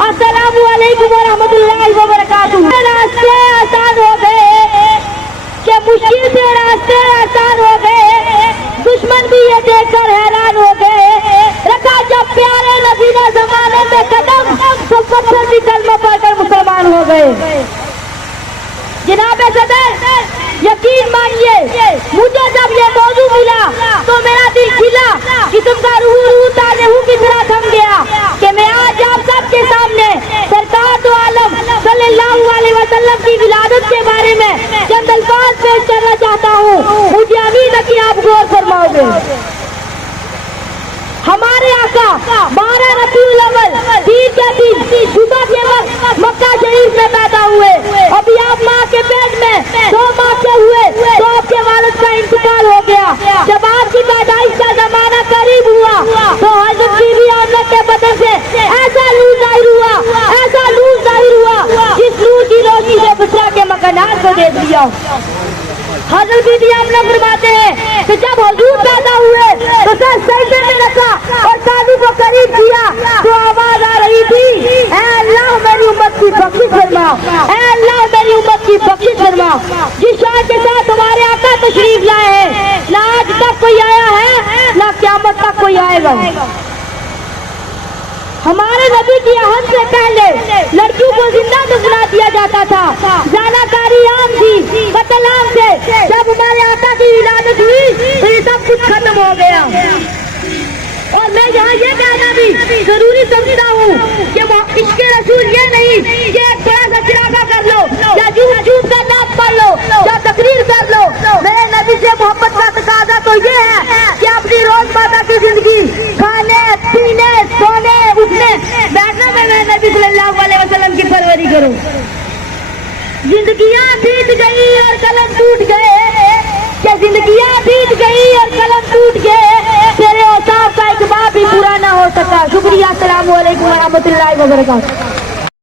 अस्सलाम वालेकुम व रहमतुल्लाहि व बरकातुहू। रास्ते आसान हो गए कि मुश्किल से रास्ते आसान हो गए, दुश्मन भी ये देखकर हैरान हो गए। रखा जब प्यारे नबी ने जमाने में कदम, तो पत्थर भी कलमा पढ़कर मुसलमान हो गए। जनाब सदर यकीन मानिए, मुझे जब ये मौजू मिला तो मेरा दिल खिला कि तुमका रूह ताज़े की तरह थम गया कि मैं आज आप सबके सामने सरकार दो आलम सल्लल्लाहु अलैहि वसल्लम की विलादत के बारे में चंद अल्फाज पेश करना चाहता हूँ। मुझे उम्मीद है कि आप गौर फरमाओगे। हमारे आका 12 रबीउल अव्वल दिन के दिन सुबह के वक्त मक्का शरीफ में पैदा हुए। अभी आप माँ के पेट में 2 माह के हुए तो आपके वालिद का इंतकाल हो गया। जब आपकी पैदाइश का जमाना करीब हुआ तो हजरत बीबी आमना के बदन से ऐसा नूर जाहिर हुआ, ऐसा नूर जाहिर हुआ जिस नूर की रोशनी ने बुशरा के मकानात को देख लिया। हजरत बीबी आमना फरमाते हैं कि जब हुजूर पैदा हुए तो सर सजदे में रखा और कानू को करीब किया तो आवाज आ रही थी, ऐ अल्लाह मेरी उम्मत की बख्शिश फरमा, ऐ अल्लाह मेरी उम्मत की बख्शिश फरमा। जिस शान के साथ हमारे आका तशरीफ लाए हैं, ना आज तक कोई आया है ना क़यामत तक कोई आएगा। हमारे नबी की आहद से पहले लड़कियों को जिंदा दफना दिया जाता था, जानाकारी आम थी, कत्ल आम थे। जब हमारे आका की विलादत हुई तो ये सब कुछ खत्म हो गया। और मैं यहाँ ये कहना भी जरूरी समझता हूँ कि इश्क़ रसूल ये नहीं कि एक थोड़ा सा चिरागा कर लो या झूठ झूठ का नाम पढ़ लो या तकरीर कर लो। मेरे नबी से मोहब्बत का तकाजा तो ये है कि अपनी रोजमर्रा की जिंदगी खाने पीने सोने उठने बैठने में मैं नबी सल्लल्लाहु अलैहि वसल्लम की परवरी करूं। जिंदगियां बीत गई और कलम टूट गए, क्या जिंदगियां बीत गई और कलम टूट गए, तेरे औसाफ का एक बाप भी पूरा ना हो सका। शुक्रिया, अस्सलाम वालेकुम व रहमतुल्लाहि व बरकातुहू।